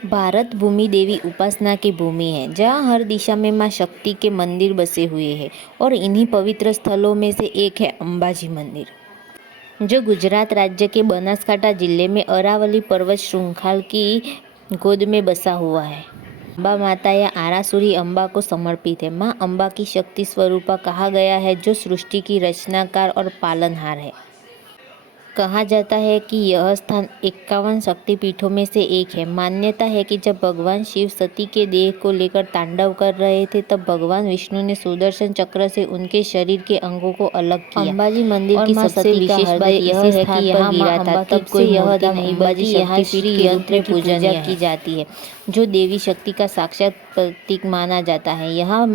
भारत भूमि देवी उपासना की भूमि है, जहाँ हर दिशा में मां शक्ति के मंदिर बसे हुए हैं और इन्हीं पवित्र स्थलों में से एक है अंबाजी मंदिर, जो गुजरात राज्य के बनासकांठा जिले में अरावली पर्वत श्रृंखला की गोद में बसा हुआ है। अम्बा माता या आरासुरी अम्बा को समर्पित है। मां अम्बा की शक्ति स्वरूपा कहा गया है, जो सृष्टि की रचनाकार और पालनहार है। कहा जाता है कि यह स्थान 51 शक्तिपीठों में से एक है। मान्यता है कि जब भगवान शिव सती के देह को लेकर तांडव कर रहे थे, तब भगवान विष्णु ने सुदर्शन चक्र से उनके शरीर के अंगों को अलग किया। अंबाजी मंदिर की सबसे विशेष बात यह है कि यहाँ मां अम्बा तब कोई यह नहीं, बल्कि यहाँ श्री यंत्र की पूजा की जाती है, जो देवी शक्ति का साक्षात प्रतीक माना जाता है। यहाँ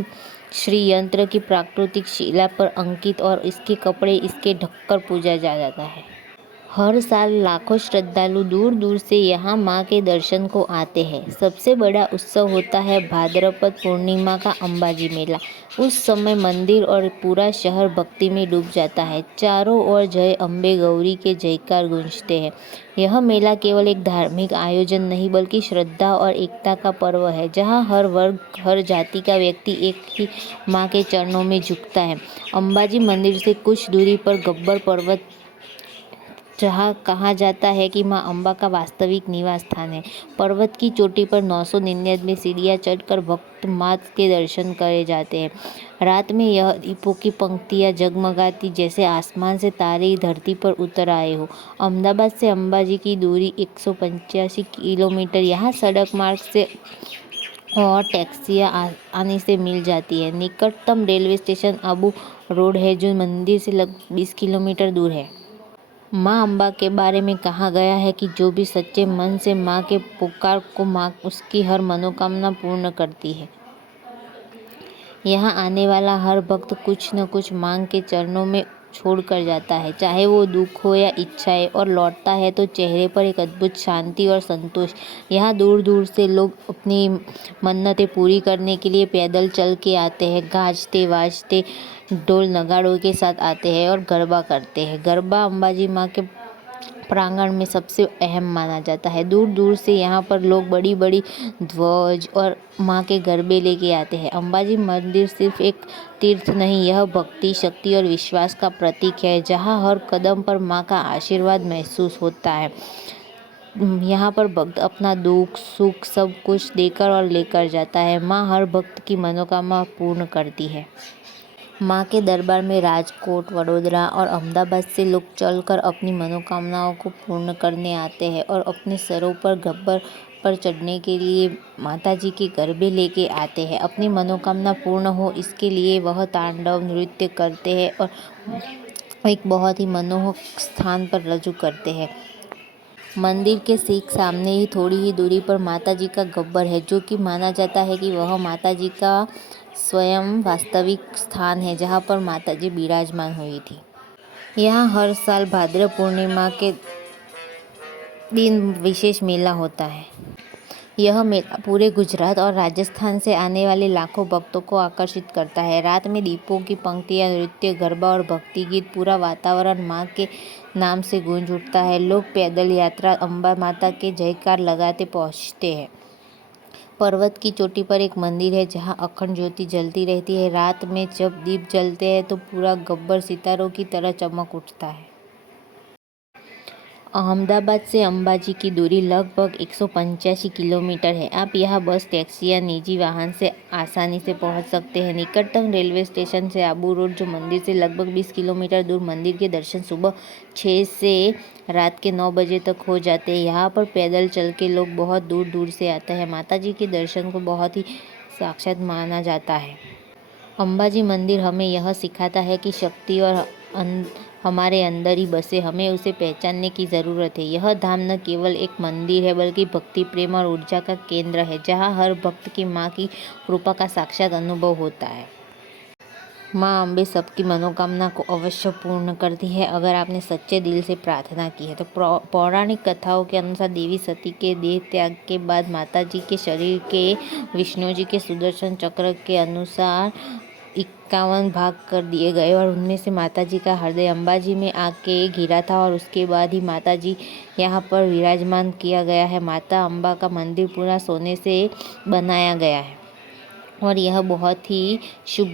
श्री यंत्र की प्राकृतिक शिला पर अंकित और इसके कपड़े इसके ढककर पूजा जाता है। हर साल लाखों श्रद्धालु दूर दूर से यहाँ माँ के दर्शन को आते हैं। सबसे बड़ा उत्सव होता है भाद्रपद पूर्णिमा का अंबाजी मेला। उस समय मंदिर और पूरा शहर भक्ति में डूब जाता है। चारों ओर जय अम्बे गौरी के जयकार गूंजते हैं। यह मेला केवल एक धार्मिक आयोजन नहीं, बल्कि श्रद्धा और एकता का पर्व है, जहाँ हर वर्ग, हर जाति का व्यक्ति एक ही माँ के चरणों में झुकता है। अंबाजी मंदिर से कुछ दूरी पर गब्बर पर्वत, जहाँ कहा जाता है कि मां अम्बा का वास्तविक निवास स्थान है। पर्वत की चोटी पर 999 सीढ़ियाँ चढ़कर भक्त मां के दर्शन करे जाते हैं। रात में यह दीपों की पंक्तियाँ जगमगाती, जैसे आसमान से तारे धरती पर उतर आए हो। अहमदाबाद से अंबाजी की दूरी 185 किलोमीटर। यहाँ सड़क मार्ग से और टैक्सियाँ आने से मिल जाती है। निकटतम रेलवे स्टेशन आबू रोड है, जो मंदिर से लगभग 20 किलोमीटर दूर है। माँ अम्बा के बारे में कहा गया है कि जो भी सच्चे मन से माँ के पुकार को माँ उसकी हर मनोकामना पूर्ण करती है। यहाँ आने वाला हर भक्त कुछ न कुछ मांग के चरणों में छोड़ कर जाता है, चाहे वो दुख हो या इच्छाएं, और लौटता है तो चेहरे पर एक अद्भुत शांति और संतोष। यहाँ दूर दूर से लोग अपनी मन्नतें पूरी करने के लिए पैदल चल के आते हैं, गाजते वाजते ढोल नगाड़ों के साथ आते हैं और गरबा करते हैं। गरबा अंबाजी माँ के प्रांगण में सबसे अहम माना जाता है। दूर दूर से यहाँ पर लोग बड़ी बड़ी ध्वज और माँ के गरबे लेके आते हैं। अंबाजी मंदिर सिर्फ एक तीर्थ नहीं, यह भक्ति, शक्ति और विश्वास का प्रतीक है, जहाँ हर कदम पर माँ का आशीर्वाद महसूस होता है। यहाँ पर भक्त अपना दुख सुख सब कुछ देकर और लेकर जाता है। माँ हर भक्त की मनोकामना पूर्ण करती है। माँ के दरबार में राजकोट, वडोदरा और अहमदाबाद से लोग चलकर अपनी मनोकामनाओं को पूर्ण करने आते हैं और अपने सरों पर गब्बर पर चढ़ने के लिए माता जी के गरबे लेके आते हैं। अपनी मनोकामना पूर्ण हो, इसके लिए वह तांडव नृत्य करते हैं और एक बहुत ही मनोहर स्थान पर रजू करते हैं। मंदिर के ठीक सामने ही थोड़ी ही दूरी पर माता जी का गब्बर है, जो कि माना जाता है कि वह माता जी का स्वयं वास्तविक स्थान है, जहाँ पर माता जी विराजमान हुई थी। यहाँ हर साल भाद्र पूर्णिमा के दिन विशेष मेला होता है। यह मेला पूरे गुजरात और राजस्थान से आने वाले लाखों भक्तों को आकर्षित करता है। रात में दीपों की पंक्तियाँ, नृत्य, गरबा और भक्ति गीत, पूरा वातावरण माँ के नाम से गूंज उठता है। लोग पैदल यात्रा अम्बा माता के जयकार लगाते पहुँचते हैं। पर्वत की चोटी पर एक मंदिर है, जहाँ अखंड ज्योति जलती रहती है। रात में जब दीप जलते हैं तो पूरा गब्बर सितारों की तरह चमक उठता है। अहमदाबाद से अंबाजी की दूरी लगभग 185 किलोमीटर है। आप यहाँ बस, टैक्सी या निजी वाहन से आसानी से पहुँच सकते हैं। निकटतम रेलवे स्टेशन से आबू रोड, जो मंदिर से लगभग 20 किलोमीटर दूर। मंदिर के दर्शन सुबह 6 से रात के 9 बजे तक हो जाते हैं। यहाँ पर पैदल चल के लोग बहुत दूर दूर से आते हैं। माता जी के दर्शन को बहुत ही साक्षात माना जाता है। अंबाजी मंदिर हमें यह सिखाता है कि शक्ति और हमारे अंदर ही बसे, हमें उसे पहचानने की ज़रूरत है। यह धाम न केवल एक मंदिर है, बल्कि भक्ति, प्रेम और ऊर्जा का केंद्र है, जहाँ हर भक्त की माँ की कृपा का साक्षात अनुभव होता है। माँ अम्बे सबकी मनोकामना को अवश्य पूर्ण करती है, अगर आपने सच्चे दिल से प्रार्थना की है तो। पौराणिक कथाओं के अनुसार देवी सती के देह त्याग के बाद माता जी के शरीर के विष्णु जी के सुदर्शन चक्र के अनुसार 51 भाग कर दिए गए और उनमें से माता जी का हृदय अंबाजी में आके घिरा था और उसके बाद ही माता जी यहाँ पर विराजमान किया गया है। माता अम्बा का मंदिर पूरा सोने से बनाया गया है और यह बहुत ही शुभ